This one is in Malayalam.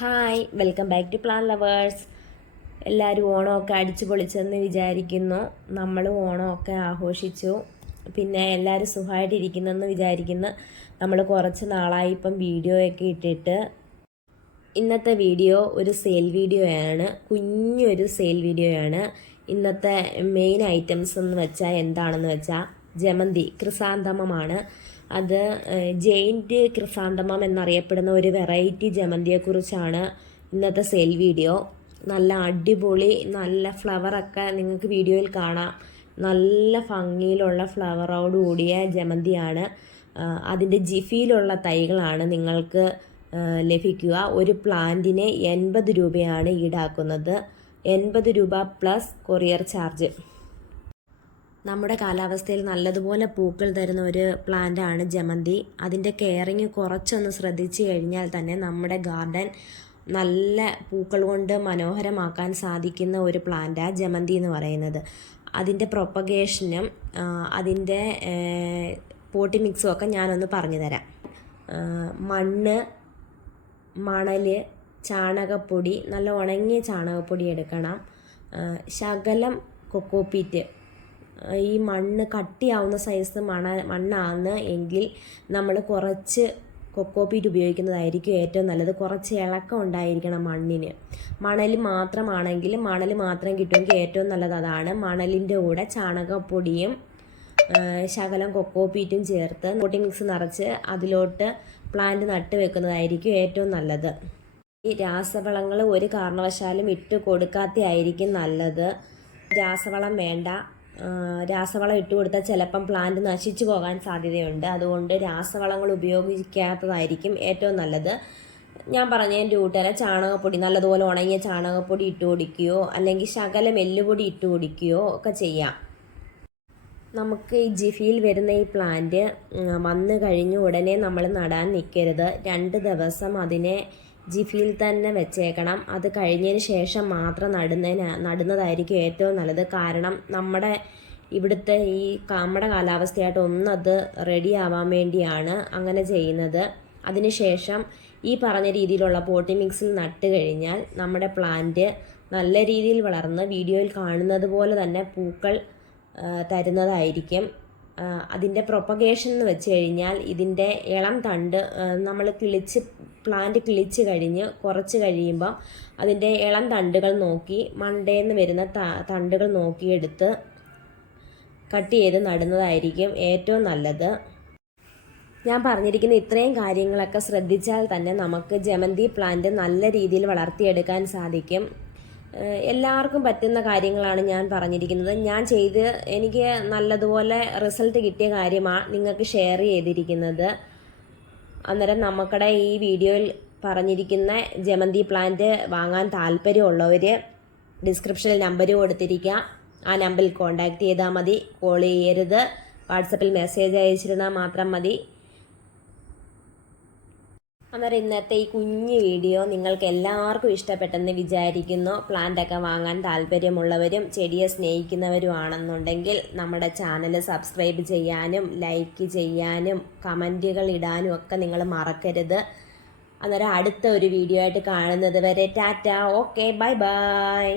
Hi, welcome back to plan lovers. എല്ലാവരും ഓണമൊക്കെ അടിച്ചു പൊളിച്ചെന്ന് വിചാരിക്കുന്നു. നമ്മളും ഓണമൊക്കെ ആഘോഷിച്ചു. പിന്നെ എല്ലാവരും സുഖമായിട്ടിരിക്കുന്നെന്ന് വിചാരിക്കുന്നു. നമ്മൾ കുറച്ച് നാളായി ഇപ്പം വീഡിയോയൊക്കെ ഇട്ടിട്ട്. ഇന്നത്തെ വീഡിയോ ഒരു സെയിൽ വീഡിയോയാണ്, കുഞ്ഞൊരു സെയിൽ വീഡിയോയാണ്. ഇന്നത്തെ മെയിൻ ഐറ്റംസ് എന്ന് വെച്ചാൽ എന്താണെന്ന് വെച്ചാൽ ജമന്തി ക്രിസാന്തമമാണ്. അത് ജെയിൻറ്റ് ക്രിസാന്തമം എന്നറിയപ്പെടുന്ന ഒരു വെറൈറ്റി ജമന്തിയെക്കുറിച്ചാണ് ഇന്നത്തെ സെയിൽ വീഡിയോ. നല്ല അടിപൊളി, നല്ല ഫ്ലവറൊക്കെ നിങ്ങൾക്ക് വീഡിയോയിൽ കാണാം. നല്ല ഭംഗിയിലുള്ള ഫ്ലവറോട് കൂടിയ ജമന്തിയാണ്. അതിൻ്റെ ജിഫിയിലുള്ള തൈകളാണ് നിങ്ങൾക്ക് ലഭിക്കുക. ഒരു പ്ലാന്റിന് 80 രൂപയാണ് ഈടാക്കുന്നത്. 80 രൂപ പ്ലസ് കൊറിയർ ചാർജ്. നമ്മുടെ കാലാവസ്ഥയിൽ നല്ലതുപോലെ പൂക്കൾ തരുന്ന ഒരു പ്ലാന്റാണ് ജമന്തി. അതിൻ്റെ കെയറിങ് കുറച്ചൊന്ന് ശ്രദ്ധിച്ചു കഴിഞ്ഞാൽ തന്നെ നമ്മുടെ ഗാർഡൻ നല്ല പൂക്കൾ കൊണ്ട് മനോഹരമാക്കാൻ സാധിക്കുന്ന ഒരു പ്ലാന്റാണ് ജമന്തി എന്ന് പറയുന്നത്. അതിൻ്റെ പ്രൊപ്പഗേഷനും അതിൻ്റെ പോട്ടി മിക്സും ഒക്കെ ഞാനൊന്ന് പറഞ്ഞു തരാം. മണ്ണ്, മണൽ, ചാണകപ്പൊടി, നല്ല ഉണങ്ങിയ ചാണകപ്പൊടി എടുക്കണം. ശകലം കൊക്കോപ്പീറ്റ്. ഈ മണ്ണ് കട്ടിയാവുന്ന സൈസ് മണ്ണാണ് എങ്കിൽ നമ്മൾ കുറച്ച് കൊക്കോപ്പീറ്റ് ഉപയോഗിക്കുന്നതായിരിക്കും ഏറ്റവും നല്ലത്. കുറച്ച് ഇളക്കം ഉണ്ടായിരിക്കണം മണ്ണിന്. മണൽ മാത്രമാണെങ്കിൽ മണൽ മാത്രം കിട്ടുമെങ്കിൽ ഏറ്റവും നല്ലത് അതാണ്. മണലിൻ്റെ കൂടെ ചാണകപ്പൊടിയും ശകലം കൊക്കോപ്പീറ്റും ചേർത്ത് പോട്ടി മിക്സ് നിറച്ച് അതിലോട്ട് പ്ലാന്റ് നട്ട് വെക്കുന്നതായിരിക്കും ഏറ്റവും നല്ലത്. ഈ രാസവളങ്ങൾ ഒരു കാരണവശാലും ഇട്ട് കൊടുക്കാത്തതായിരിക്കും നല്ലത്. രാസവളം വേണ്ട. രാസവളം ഇട്ട് കൊടുത്താൽ ചിലപ്പം പ്ലാന്റ് നശിച്ചു പോകാൻ സാധ്യതയുണ്ട്. അതുകൊണ്ട് രാസവളങ്ങൾ ഉപയോഗിക്കാത്തതായിരിക്കും ഏറ്റവും നല്ലത്. ഞാൻ പറഞ്ഞതിൻ്റെ കൂട്ടുകാരെ ചാണകപ്പൊടി, നല്ലതുപോലെ ഉണങ്ങിയ ചാണകപ്പൊടി ഇട്ട് കൊടുക്കുകയോ അല്ലെങ്കിൽ ശകലം എല്ലുപൊടി ഇട്ട് കൊടുക്കുകയോ ഒക്കെ ചെയ്യാം. നമുക്ക് ഈ ജിഫിയിൽ വരുന്ന ഈ പ്ലാന്റ് വന്നു കഴിഞ്ഞ് ഉടനെ നമ്മൾ നടാൻ നിൽക്കരുത്. 2 ദിവസം അതിനെ ജിഫിയിൽ തന്നെ വെച്ചേക്കണം. അത് കഴിഞ്ഞതിന് ശേഷം മാത്രം നടുന്നതായിരിക്കും ഏറ്റവും നല്ലത്. കാരണം നമ്മുടെ ഇവിടുത്തെ നമ്മുടെ കാലാവസ്ഥയായിട്ട് ഒന്നത് റെഡി ആവാൻ വേണ്ടിയാണ് അങ്ങനെ ചെയ്യുന്നത്. അതിനുശേഷം ഈ പറഞ്ഞ രീതിയിലുള്ള പോട്ടി മിക്സിൽ നട്ട് കഴിഞ്ഞാൽ നമ്മുടെ പ്ലാന്റ് നല്ല രീതിയിൽ വളർന്ന് വീഡിയോയിൽ കാണുന്നത് പോലെ തന്നെ പൂക്കൾ തരുന്നതായിരിക്കും. അതിൻ്റെ പ്രൊപ്പഗേഷൻ എന്ന് വെച്ച് കഴിഞ്ഞാൽ ഇതിൻ്റെ ഇളം തണ്ട് നമ്മൾ പ്ലാന്റ് കിളിച്ച് കഴിഞ്ഞ് കുറച്ച് കഴിയുമ്പം അതിൻ്റെ ഇളം തണ്ടുകൾ നോക്കി മണ്ടേന്ന് വരുന്ന തണ്ടുകൾ നോക്കിയെടുത്ത് കട്ട് ചെയ്ത് നടുന്നതായിരിക്കും ഏറ്റവും നല്ലത്. ഞാൻ പറഞ്ഞിരിക്കുന്ന ഇത്രയും കാര്യങ്ങളൊക്കെ ശ്രദ്ധിച്ചാൽ തന്നെ നമുക്ക് ജമന്തി പ്ലാന്റ് നല്ല രീതിയിൽ വളർത്തിയെടുക്കാൻ സാധിക്കും. എല്ലാവർക്കും പറ്റുന്ന കാര്യങ്ങളാണ് ഞാൻ പറഞ്ഞിരിക്കുന്നത്. ഞാൻ ചെയ്ത് എനിക്ക് നല്ലതുപോലെ റിസൾട്ട് കിട്ടിയ കാര്യമാണ് നിങ്ങൾക്ക് ഷെയർ ചെയ്തിരിക്കുന്നത്. അന്നേരം നമുക്കടെ ഈ വീഡിയോയിൽ പറഞ്ഞിരിക്കുന്ന ജമന്തി പ്ലാന്റ് വാങ്ങാൻ താല്പര്യമുള്ളവർ ഡിസ്ക്രിപ്ഷനിൽ നമ്പർ കൊടുത്തിരിക്കാം. ആ നമ്പറിൽ കോൺടാക്റ്റ് ചെയ്താൽ മതി. കോൾ ചെയ്യരുത്. വാട്സപ്പിൽ മെസ്സേജ് അയച്ചിരുന്നാൽ മാത്രം മതി. അന്നേരം ഇന്നത്തെ ഈ കുഞ്ഞു വീഡിയോ നിങ്ങൾക്ക് എല്ലാവർക്കും ഇഷ്ടപ്പെട്ടെന്ന് വിചാരിക്കുന്നു. പ്ലാന്റൊക്കെ വാങ്ങാൻ താല്പര്യമുള്ളവരും ചെടിയെ സ്നേഹിക്കുന്നവരും ആണെന്നുണ്ടെങ്കിൽ നമ്മുടെ ചാനൽ സബ്സ്ക്രൈബ് ചെയ്യാനും ലൈക്ക് ചെയ്യാനും കമൻറ്റുകൾ ഇടാനും ഒക്കെ നിങ്ങൾ മറക്കരുത്. അന്നേരം അടുത്ത ഒരു വീഡിയോ ആയിട്ട് കാണുന്നത് വരെ ടാറ്റ. Okay, bye bye.